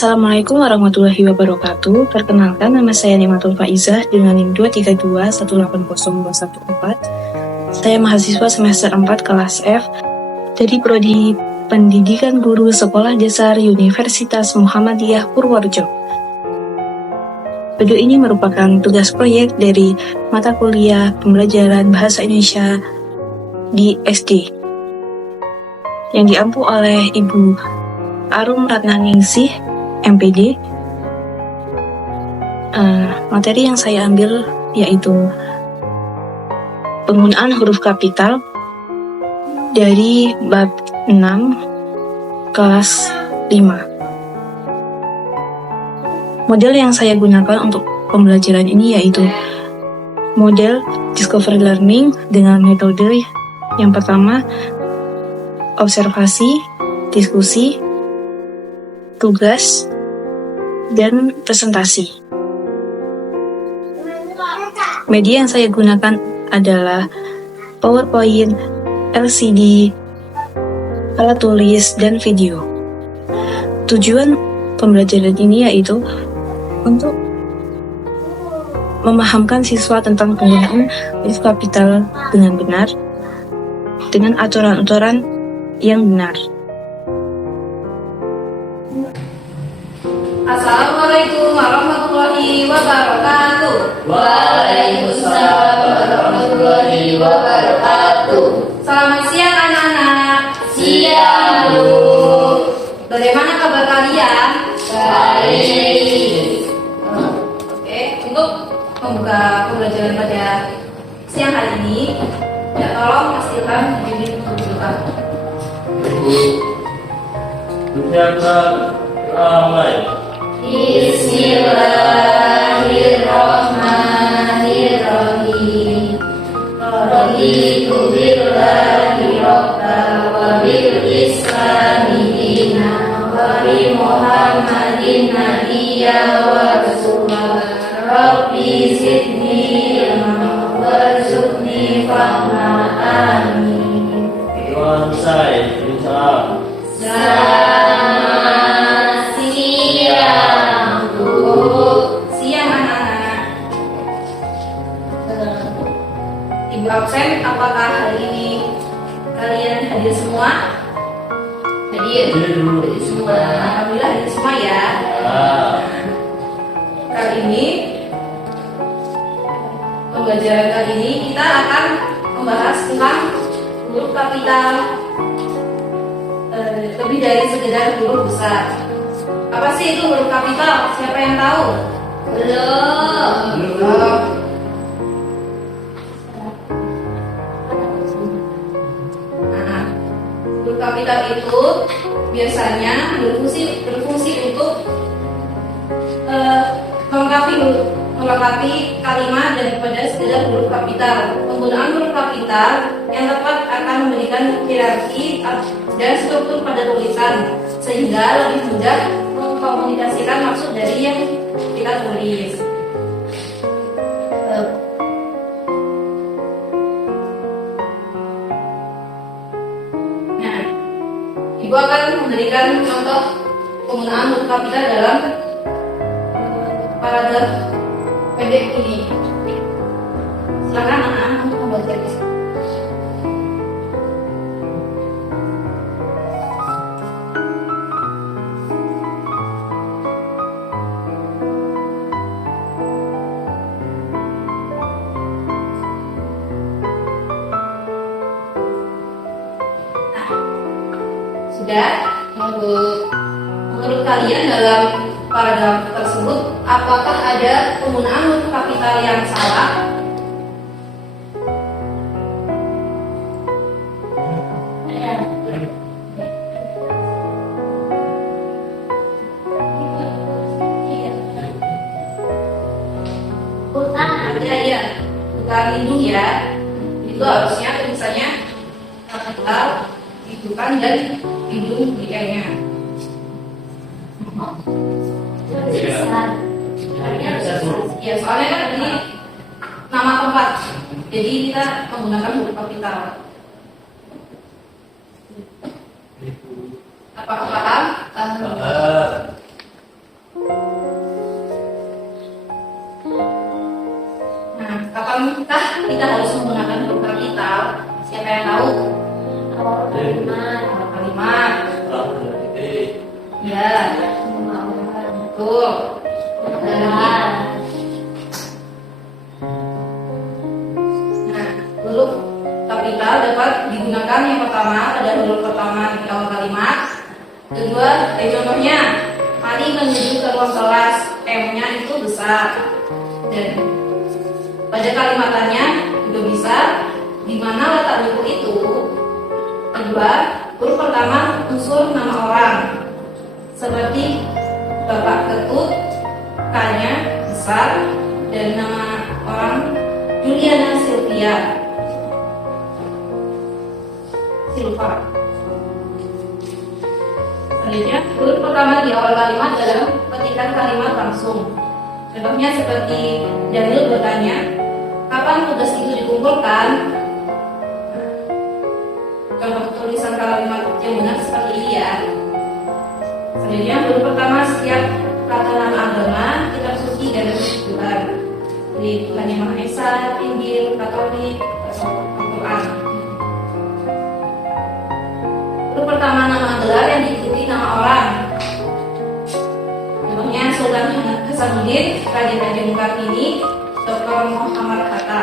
Assalamualaikum warahmatullahi wabarakatuh. Perkenalkan, nama saya Nimatul Faizah dengan NIM 232182114. Saya mahasiswa semester 4 kelas F dari Prodi Pendidikan Guru Sekolah Dasar Universitas Muhammadiyah Purworejo. Video ini merupakan tugas proyek dari mata kuliah pembelajaran Bahasa Indonesia di SD yang diampu oleh Ibu Arum Ratnaningsih, MPD. Materi yang saya ambil yaitu penggunaan huruf kapital dari bab 6 kelas 5. Model yang saya gunakan untuk pembelajaran ini yaitu model Discovery Learning dengan metode yang pertama observasi, diskusi, tugas, dan presentasi. Media yang saya gunakan adalah PowerPoint, LCD, alat tulis, dan video. Tujuan pembelajaran ini yaitu untuk memahamkan siswa tentang penggunaan huruf kapital dengan benar, dengan aturan-aturan yang benar. Assalamualaikum warahmatullahi wabarakatuh. Waalaikumsalam warahmatullahi wabarakatuh. Selamat siang anak-anak. Siang, Bu. Bagaimana kabar kalian? Baik. Oke, untuk membuka pembelajaran pada siang hari ini, ya tolong pastikan unit kedudukan. Bu. Ucapkan ramai. Bismillahirrahmanirrahim. Raditu billahi rabban wa bil islami dinan wa bi Muhammadin nabiyyan wa rasulan. Rabbi zidni ilman warzuqni fahma. Amin. Tuan saya ucap Ibu absen, apakah hari ini kalian hadir semua? Hadir semua. Alhamdulillah hadir semua ya. Kali ini pembelajaran kali ini kita akan membahas tentang huruf kapital lebih dari sekedar huruf besar. Apa sih itu huruf kapital? Siapa yang tahu? Belum. Huruf kapital itu biasanya berfungsi untuk melengkapi kalimat daripada sekedar huruf kapital. Penggunaan huruf kapital yang tepat akan memberikan hierarki dan struktur pada tulisan sehingga lebih mudah mengkomunikasikan maksud dari yang kita tulis. Ibu akan memberikan contoh penggunaan huruf kapital dalam paragraf pendek ini. Silakan anak-anak untuk membaca. Sudah? Menurut kalian dalam paragraf tersebut apakah ada penggunaan huruf kapital yang salah? Iya. Bukan lindung ya. Itu harusnya tulisannya kapital, hidungkan dan hidung di E-nya. Ya, soalnya kan ini nama tempat, jadi kita menggunakan huruf kapital. Apakah paham? apakah kita harus menggunakan huruf kapital? Siapa yang tahu? Kalimat. Kalimat. Ya, betul. Nah, huruf kapital dapat digunakan yang pertama pada huruf pertama di awal kalimat. Kedua, contohnya, mari menuju ke ruang kelas. M-nya itu besar. Dan pada kalimatannya juga bisa di mana letak buku itu. Kedua, huruf pertama unsur nama orang. Seperti Bapak Ketut, K-nya besar, dan nama orang Juliana Silva. Selanjutnya, huruf pertama di awal kalimat dalam petikan kalimat langsung. Contohnya seperti Jamil bertanya, kapan tugas itu dikumpulkan? Contoh tulisan kalimat yang benar seperti ini ya. Selanjutnya, huruf pertama setiap kata nama agama, kitab suci dan Tuhan. Jadi Tuhan Yang Maha Esa, Injil, Katolik, atau Al-Quran. Huruf pertama nama gelar yang diikuti nama orang. Contohnya Sultan Hasanuddin, Raja Kartini, Dr. Muhammad Hatta.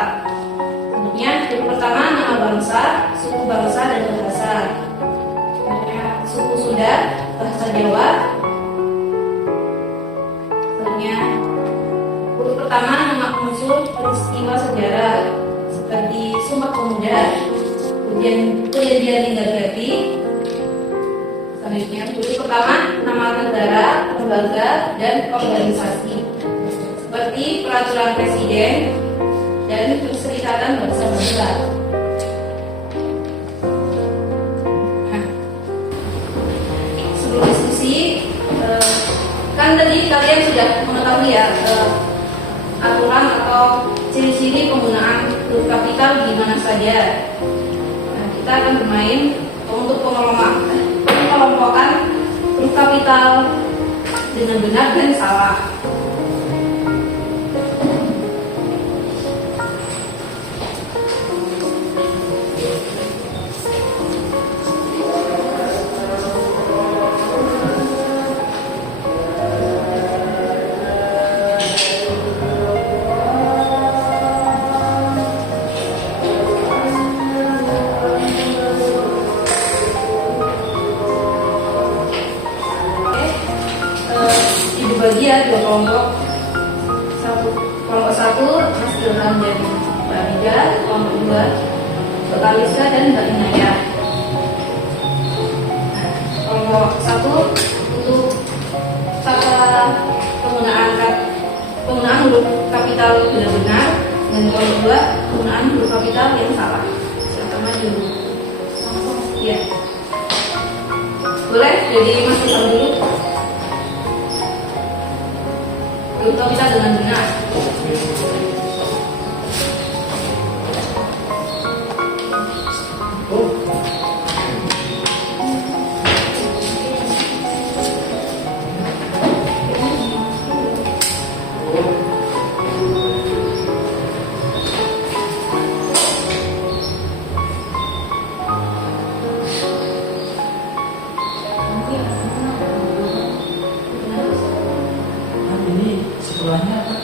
Selanjutnya huruf pertama nama bangsa, suku bangsa dan bahasa. Contohnya suku Sunda, bahasa Jawa. Selanjutnya huruf pertama nama unsur peristiwa sejarah seperti Sumpah Pemuda, Kejadian Linggarjati. Selanjutnya huruf pertama nama negara, lembaga, dan organisasi seperti peraturan presiden dan Perserikatan Bangsa-Bangsa. Nah, sebelum diskusi, kan tadi kalian sudah mengetahui ya aturan atau ciri-ciri penggunaan huruf kapital di mana saja. Nah, kita akan bermain untuk pengelompokan huruf kapital dengan benar dan salah. Dibagi ya dua kelompok. Kelompok satu Mas Ilham dan Mbak Rida, kelompok dua Mbak Kalisa dan Mbak Inaya. Kelompok satu untuk penggunaan huruf kapital benar-benar, dan kelompok dua penggunaan huruf kapital yang salah. Pertama dulu. Ya. Boleh jadi Mas Ilham dulu. Huruf kapital dengan benar. Ini sebelahnya apa?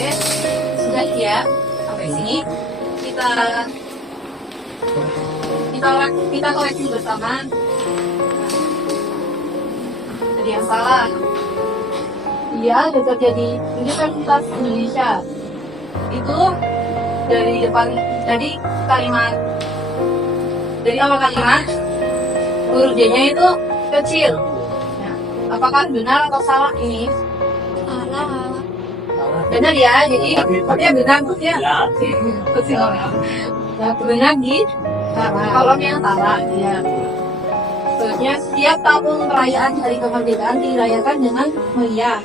Oke, sudah ya sampai sini kita koreksi bersama. Jadi yang salah. Dia bekerja di Universitas Indonesia. Itu dari depan, dari kalimat, dari awal kalimat huruf D-nya itu kecil. Nah, apakah benar atau salah ini? Salah. Benar ya, jadi dia benar ya. Kecil. Nah, benar di kolom yang salah ya. Selanjutnya, setiap tahun perayaan Hari Kemerdekaan dirayakan dengan meriah.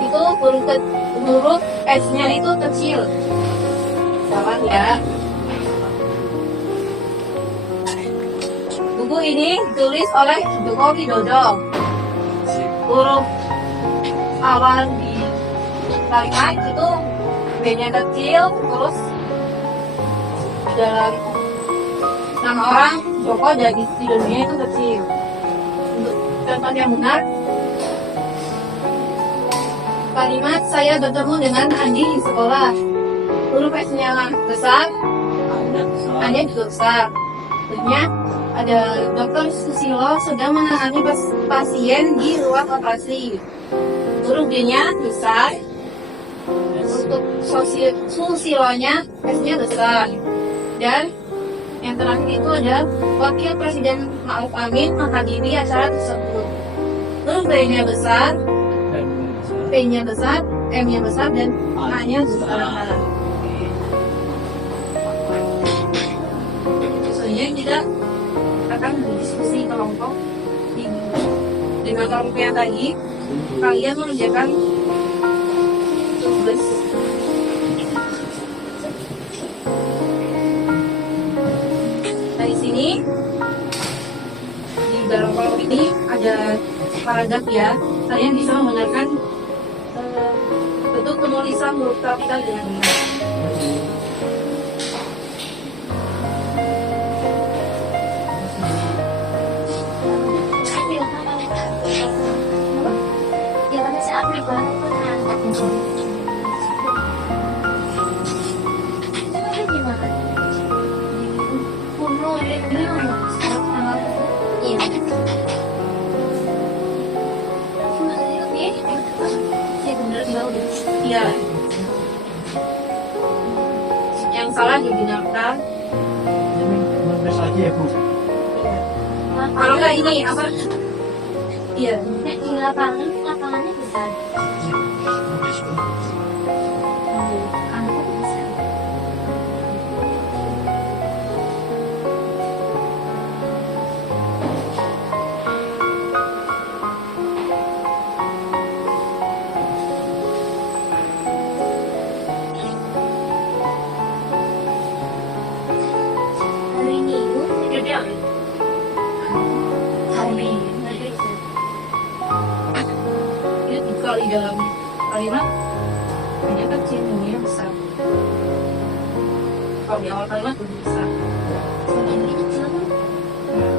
Itu huruf S-nya itu kecil. Salah ya. Buku ini ditulis oleh Joko Widodo. Huruf awal di kalimat itu B-nya kecil, terus dalam nama orang Joko jadi Widodonya itu kecil. Untuk contoh yang benar, kalimat saya bertemu dengan Andi di sekolah. Huruf S-nya besar, Andi juga besar. Tentunya ada Dokter Susilo sedang menangani pasien di ruang operasi. Huruf D-nya besar. Untuk Susilonya S-nya besar. Dan yang terakhir itu ada Wakil Presiden Ma'ruf Amin menghadiri acara tersebut. Huruf B-nya besar, P-nya besar, M-nya besar, dan A-nya besar. Selanjutnya kita akan berdiskusi kelompok di mata rupiah tadi. Kalian mengerjakan tugas. Dari sini di dalam kelompok ini ada paragraf ya. Kalian bisa menggunakan bentuk penulisan huruf kapital dengan benar. Iya. Yang salah dibenarkan. Kalau nggak ini apa? Iya. Di lapangannya besar. Anaknya besar. Hari Minggu gede. Hari Minggu gede. Ini kalau di dalam kalimat hanya kecil, ini besar. Kalau di awal kalimat lebih besar. Ini kecil. Iya.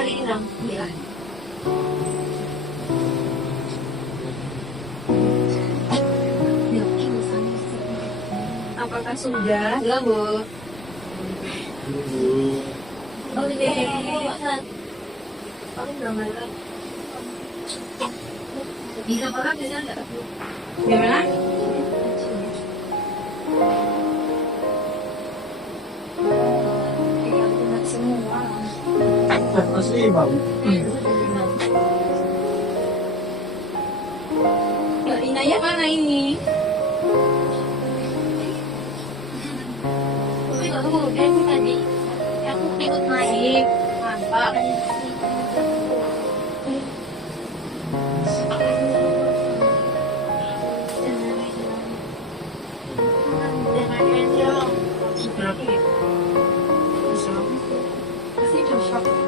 hari hilang. Iya. Apakah sudah? Belum, Bu. Oh iya. Aku belum ada. Bisa makan bisa nggak? Gimana? Semua. Masih bang. Mbak Inaya mana ini? Tapi nggak tahu kan tadi. Aku ikut naik. Mantap.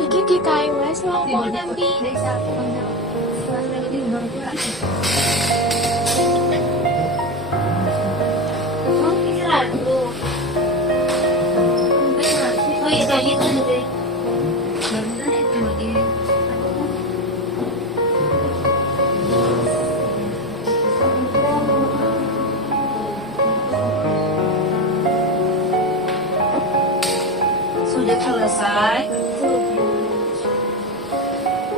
Iki di KMS loh, nanti desa oh pikiran lu oh iya tadi itu deh barusan itu lagi Sudah selesai.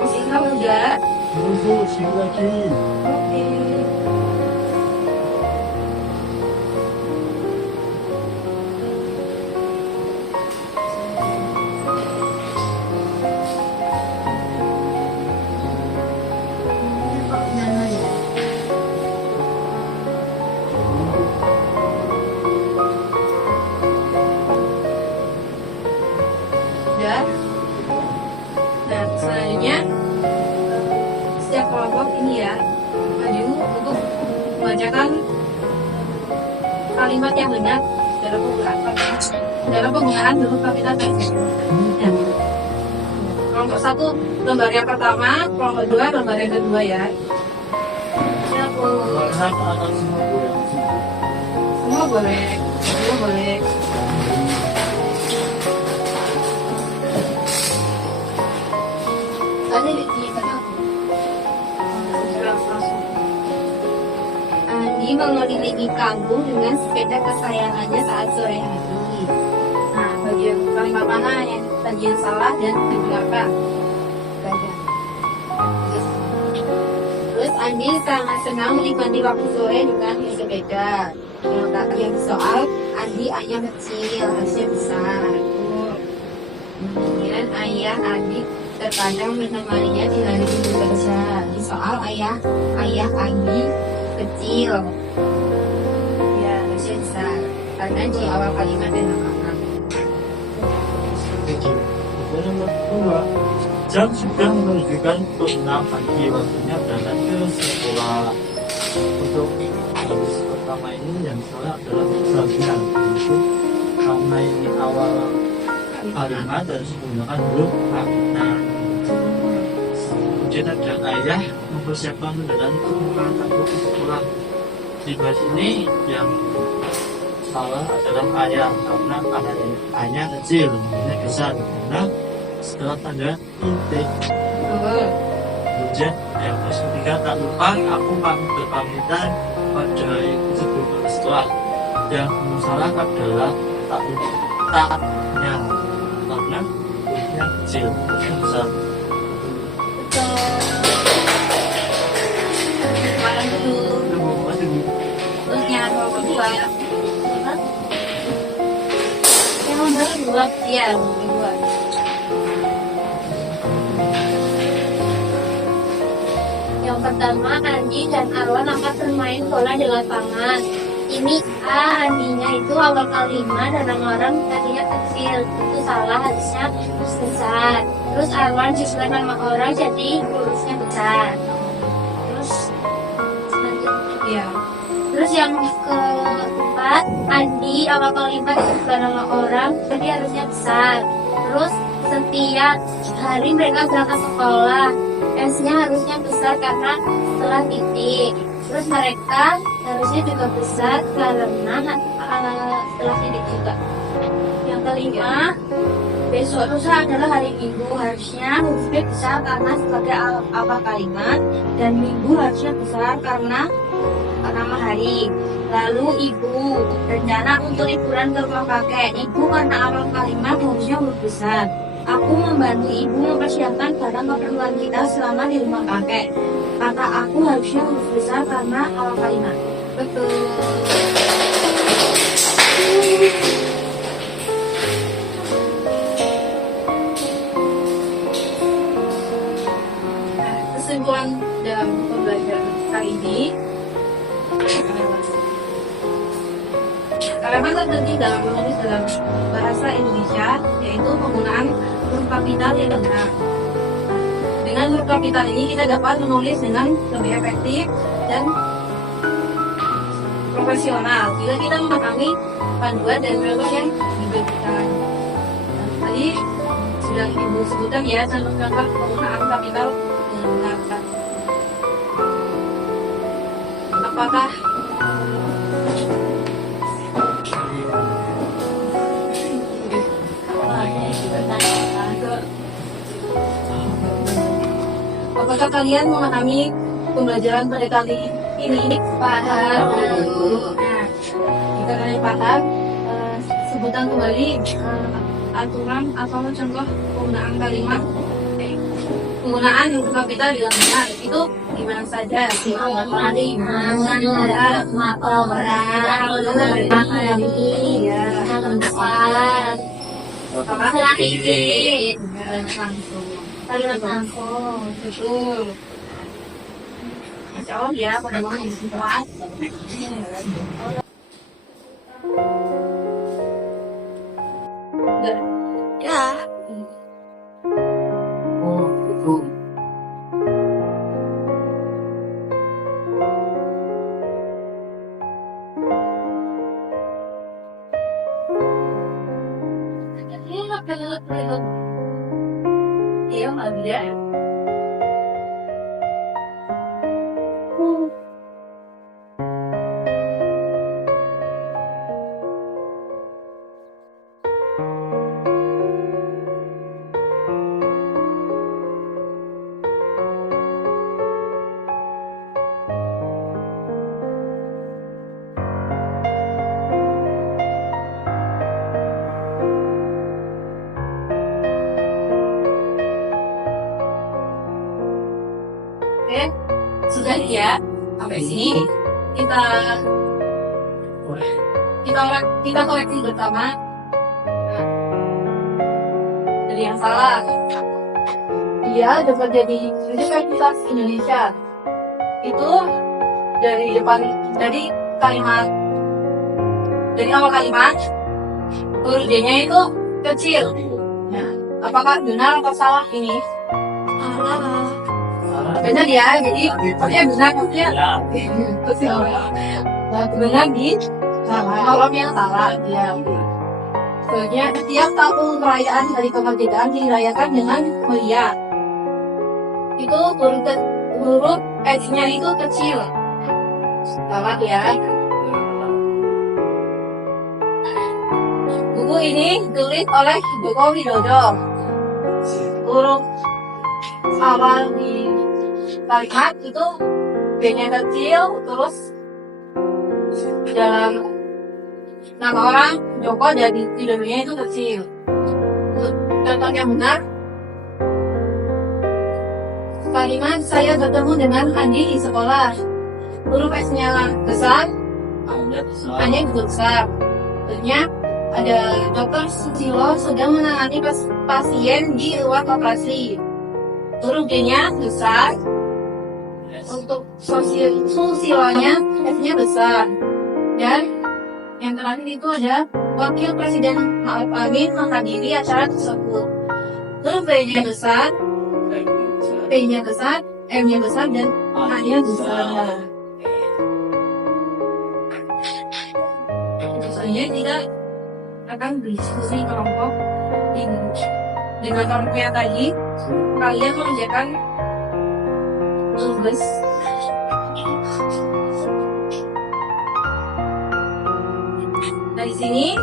Masih kamu udah? Terus sing lagi. Oke. Dan selanjutnya setiap kelompok ini ya maju untuk membacakan kalimat yang benar dalam penggunaan huruf kapital T. Ya. Kelompok 1 lembar yang pertama, kelompok 2 lembar yang kedua ya. Warna akan semua goyang semua. Semua boleh, semua boleh. ada di depan aku Andi mengelilingi kampung dengan sepeda kesayangannya saat sore hari. Nah, bagian kalimat mana yang bagian salah dan kenapa? Terus Andi sangat senang menikmati waktu sore dengan bersepeda. Yang soal Andi ayah kecil, harusnya besar. Kemudian ayah adik terkadang menemaninya di hari libur kerja. Di soal ayah Andi kecil, ya harusnya besar karena di awal kalimat dan nama. Nomor 2, jam sudah menunjukkan pukul 6 pagi, waktunya berangkat ke sekolah. Untuk habis pertama ini yang salah adalah bagian itu karena ini awal kalimat dan menggunakan huruf makna. Kemudian ada ayah mempersiapkan kendaraan untuk mengantar ke sekolah. Di bawah sini yang salah adalah ayah karena ayah kecil, ini besar karena setelah tanda titik. Betul. Kemudian yang ketiga, tak lupa aku berpamitan pada ibu sebelum ke sekolah. Yang salah adalah tak taknya karena hurufnya kecil, hurufnya besar. Mana dulu? Masih Terus yang nomor 2 yang nomor 2 iya, nomor 2. yang pertama Andi dan Arwan akan bermain bola di lapangan. Ini A, Andinya itu awal kalimat dan nama orang tadinya kecil, itu salah, harusnya besar. Terus Arwan juga nama orang jadi hurufnya besar. Terus selanjutnya Iya. terus yang keempat, Andi awal kalimat itu bukan nama orang, jadi harusnya besar. Terus setiap hari mereka berangkat sekolah, S-nya harusnya besar karena setelah titik. Terus mereka harusnya juga besar karena setelah titik juga. Yang kelima, Besok lusa adalah hari Minggu, harusnya huruf B besar karena sebagai awal kalimat, dan Minggu harusnya besar karena nama hari. Lalu ibu, rencana untuk liburan ke rumah kakek. Ibu karena awal kalimat harusnya huruf besar. Aku membantu ibu mempersiapkan barang keperluan kita selama di rumah kakek. Kata aku harusnya huruf besar karena awal kalimat. Betul. Kesimpulan dalam pembelajaran kali ini, kalimat terpenting dalam menulis dalam bahasa Indonesia yaitu penggunaan huruf kapital yang benar. Dengan huruf kapital ini kita dapat menulis dengan lebih efektif dan profesional jika kita memahami panduan dan contoh yang diberikan. Tadi sudah ibu sebutkan ya contoh-contoh penggunaan kapital dengan benar. Apakah Apakah kalian memahami pembelajaran pada kali ini? Paham. Nah, jika kalian paham, sebutan kembali aturan atau contoh penggunaan kalimat, penggunaan huruf kapital dengan benar itu gimana saja? Langsung. Betul. Insya Allah ya, pada mau kuat. Ya. Oh, itu. Iya, ada. Oke, sudah ya. Sampai sini kita koreksi bersama. Nah, dari yang salah, dia dapat jadi Universitas Indonesia. Itu dari kalimat, dari awal kalimat huruf D-nya itu kecil. Nah, apakah benar atau salah ini? Salah. Benar ya, jadi benar maksudnya benar di kolom yang salah ya. Selanjutnya, setiap tahun perayaan hari kemerdekaan dirayakan dengan meriah. Itu huruf S-nya itu kecil. Salah ya. Buku ini ditulis oleh Joko Widodo. Huruf awal di kalimat itu B-nya kecil, terus dalam nama orang Joko jadi Widodonya itu kecil. Contoh yang benar, kalimat saya bertemu dengan Andi di sekolah. Huruf S-nya besar, A-nya juga besar. Tentunya ada Dokter Susilo sedang menangani pasien di ruang operasi. Huruf D-nya besar. Untuk Susilonya S-nya besar. Dan yang terakhir itu ada Wakil Presiden Ma'ruf Amin menghadiri acara tersebut. Huruf B-nya besar, P-nya besar, M-nya besar, dan A-nya besar. Selanjutnya kita akan berdiskusi kelompok ini. Dengan kelompoknya tadi, kalian mengerjakan tugas dari sini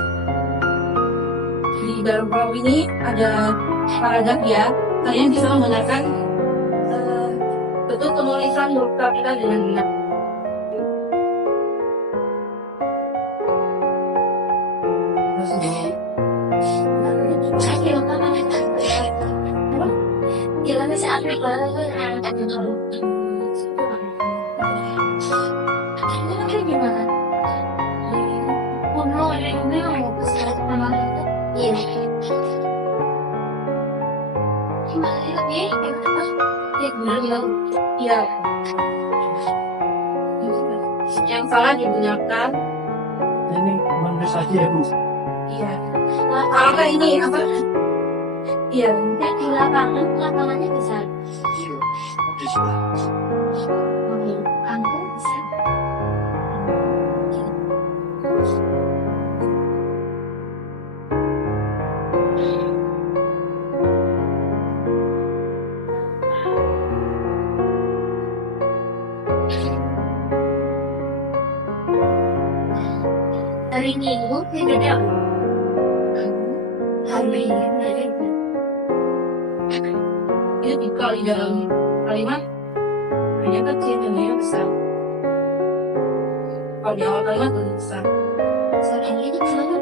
di di dalam kolom ini ada paragraf ya. Kalian bisa menggunakan bentuk penulisan huruf kapital dengan benar. Gila masih aktif banget. Ini gimana? Kuno ini mau pesawat kemana itu? Iya. Gimana ini? Ya benar. Iya. Yang salah digunakan. Ini menulis aja ya Bu. Iya. Kalau kayak ini apa? Iya. Dan di lapangannya besar. Angkut besar. Hari Minggu tidurnya hari Minggu. Itu kalau di dalam kalimat hanya kecil dan yang besar. Kalau di awal kalimat lebih besar. Sore ini gimana?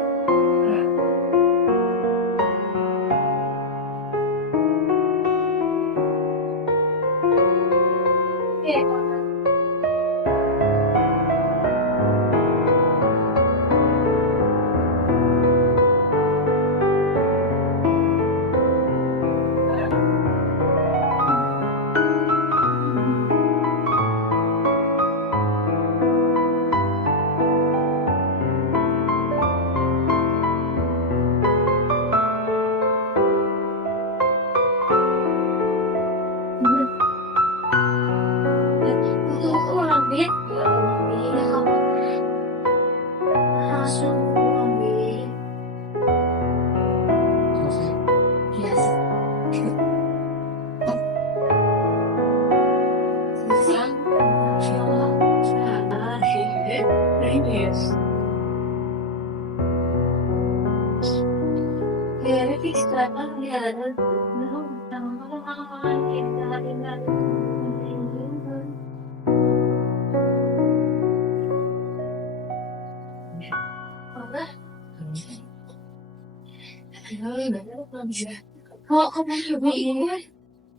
Kok kamu coba ini?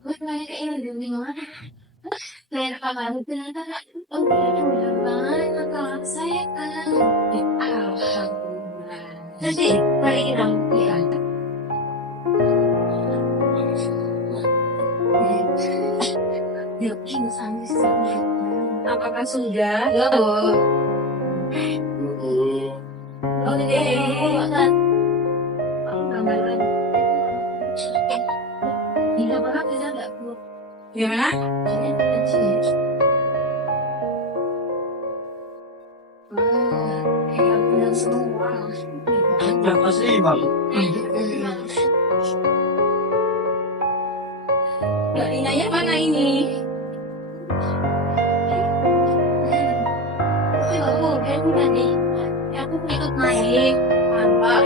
Gue nanya ke ini di mana? Lihat kakak itu ternyata oh bener banget kakak saya kan. Alhamdulillah. Nanti balikin aku ya. Yuk, ini sama. Apakah sudah? Yo. Oke. Ini apa bisa nggak bu? Gimana? Ini kecil. Kayak bilang semua. Berapa sih Bang? Mbak Linanya mana ini? Aku kan tadi aku ikut naik tanpa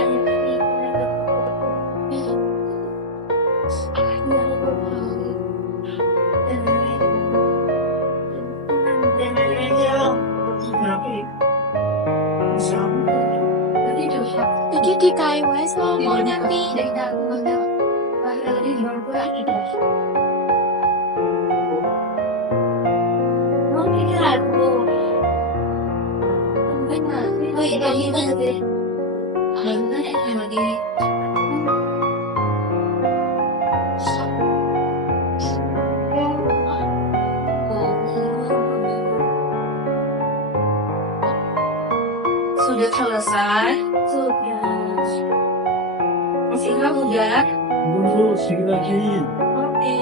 jadi di KWS mau nanti dari dalam dari luar gue ada mau pikir aku benar oh iya gitu deh benar ya lagi Sudah selesai? sudah Masih nggak mudah? Dulu sedikit lagi. Oke.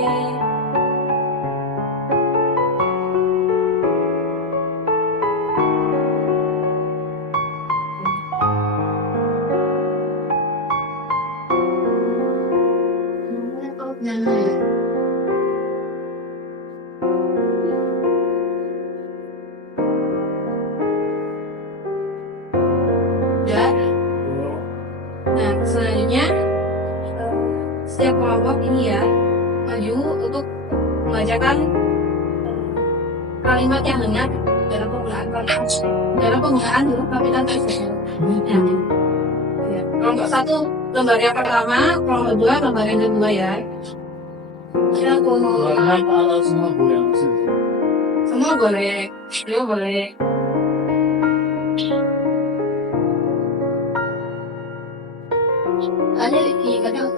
Udah? Nah, selanjutnya setiap kelompok ini ya maju untuk membacakan kalimat yang benar dalam penggunaan huruf kapital tersebut. Ya. Ya. Kelompok 1 lembar yang pertama, kelompok 2 lembar yang kedua ya. Ya, Warna ala semua yang semua boleh, dia boleh. Ada di kadang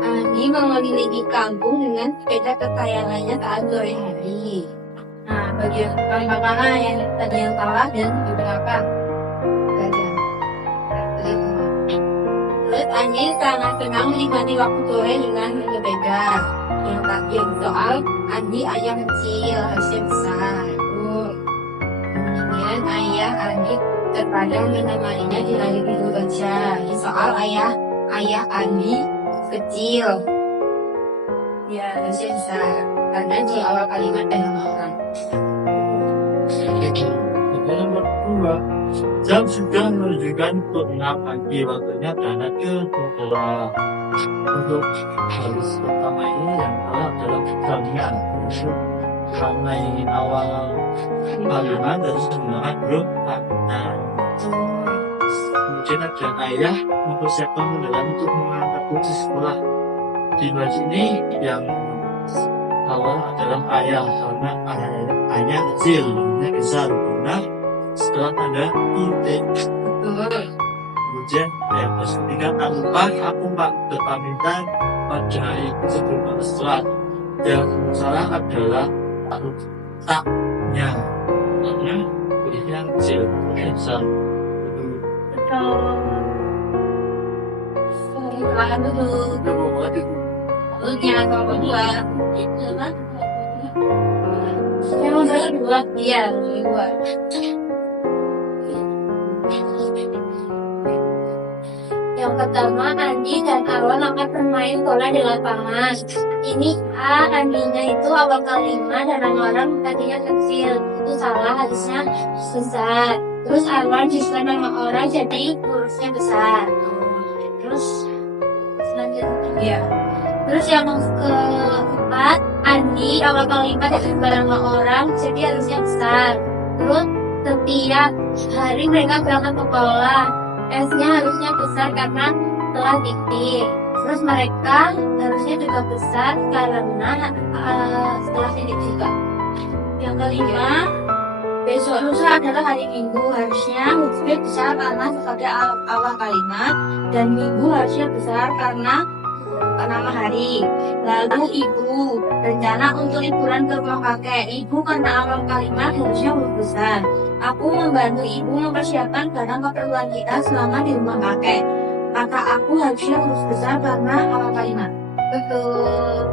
Andi mengelilingi kampung dengan sepeda kesayangannya saat sore hari. Nah, bagian kalimat mana yang tadi yang salah dan beberapa? Terus Andi sangat senang menikmati waktu sore dengan bersepeda. Yang tadi soal Andi ayah kecil harusnya besar. Kemudian ayah Andi terkadang menemaninya di hari minggu kerja. Soal ayah Andi kecil. Ya, harusnya besar. Karena di awal kalimat ada nama orang. nomor 2, jam sudah menunjukkan pukul 6 pagi, waktunya berangkat ke sekolah. Untuk baris pertama ini yang salah adalah jamnya. Karena ini awal kalimat dan menggunakan huruf kapital. Kemudian ada ayah mempersiapkan kendaraan untuk mengantarku di sekolah. Di baris ini yang awal adalah ayah, karena ayah kecil, ayah besar, benar. Setelah tanda titik. Kemudian yang ketiga, tak lupa aku berpamitan pada hari sebelum ke sekolah. Yang salah adalah taknya, taknya yang kecil, yang besar. Silakan duduk. Duduknya kelompok 2. Yang nomor 2, iya, nomor 2. Yang pertama, Andi dan Arwan akan bermain bola di lapangan. Ini A, Andinya itu awal kalimat dan nama orang tadinya kecil. Itu salah, harusnya besar. Terus Arwan juga nama orang jadi hurufnya besar. Terus selanjutnya. Iya. Terus yang keempat, Andi awal kalimat itu nama orang jadi harusnya besar. Terus setiap hari mereka berangkat ke sekolah. S-nya harusnya besar karena setelah titik. Terus mereka harusnya juga besar karena setelah titik juga. Yang kelima, besok lusa adalah hari Minggu. Harusnya hurufnya besar karena sebagai awal kalimat, dan Minggu harusnya besar karena nama hari. Lalu ibu, rencana untuk liburan ke rumah kakek. Ibu karena awal kalimat harusnya huruf besar. Aku membantu ibu mempersiapkan barang keperluan kita selama di rumah kakek. Maka aku harusnya huruf besar karena awal kalimat. Betul.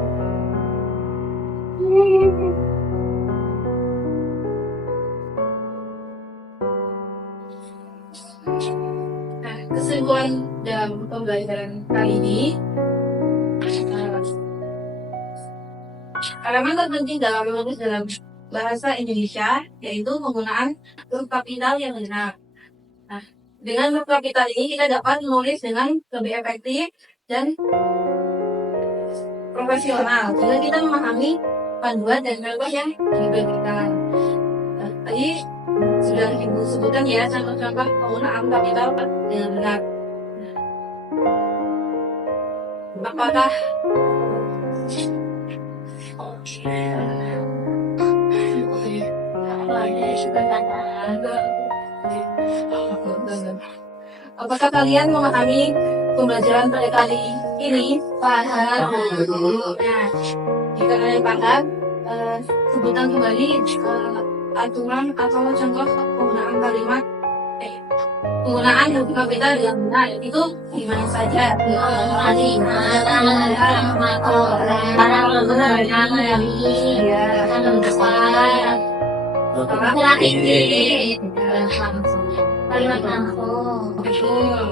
Nah, keseruan dalam pembelajaran kali ini, elemen terpenting dalam menulis dalam bahasa Indonesia yaitu penggunaan huruf kapital yang benar. Nah, dengan huruf kapital ini kita dapat menulis dengan lebih efektif dan profesional jika kita memahami panduan dan contoh yang diberikan. Nah, tadi sudah Ibu sebutkan ya contoh-contoh penggunaan kapital dengan benar. Apakah apakah kalian memahami pembelajaran pada kali ini? Paham? Nah, jika kalian paham, sebutkan kembali aturan atau contoh penggunaan kalimat penggunaan huruf kapital dengan benar itu di mana saja? Kalimat langsung. Betul.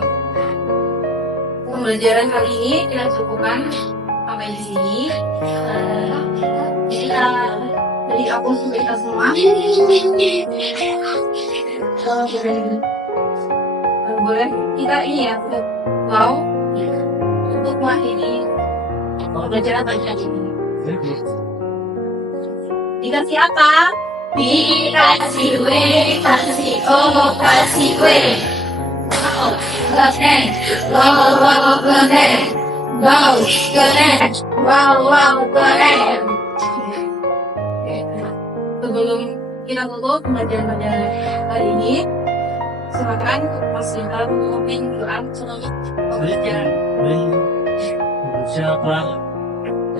Pembelajaran kali ini kita cukupkan sampai di sini. Jadi aku untuk kita semua. boleh kita ini ya mau untuk mengakhiri pembelajaran pagi ini. Dikasih apa? Dikasih W, kasih O, kasih W. Wow, keren. Wow, keren. Wow, keren. Sebelum kita tutup pembelajaran hari ini, silakan pastikan memimpin doa sebelum pembelajaran. Siapa?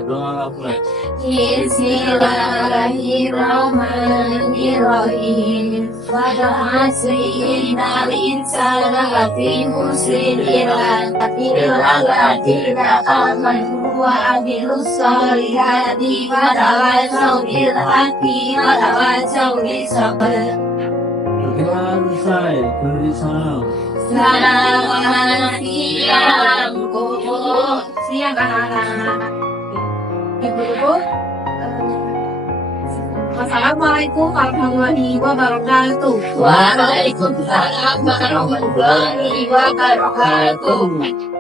Doa apa? Bismillahirrahmanirrahim. Pada asri innal insana lafi khusrin illa alladziina aamanu wa amilus solihati wa tawassaw bil haqqi wa tawassaw bis sabr. Selesai, tulisan. Selamat siang, Siang anak-anak. Ibu-ibu, Assalamualaikum warahmatullahi wabarakatuh. Waalaikumsalam warahmatullahi wabarakatuh.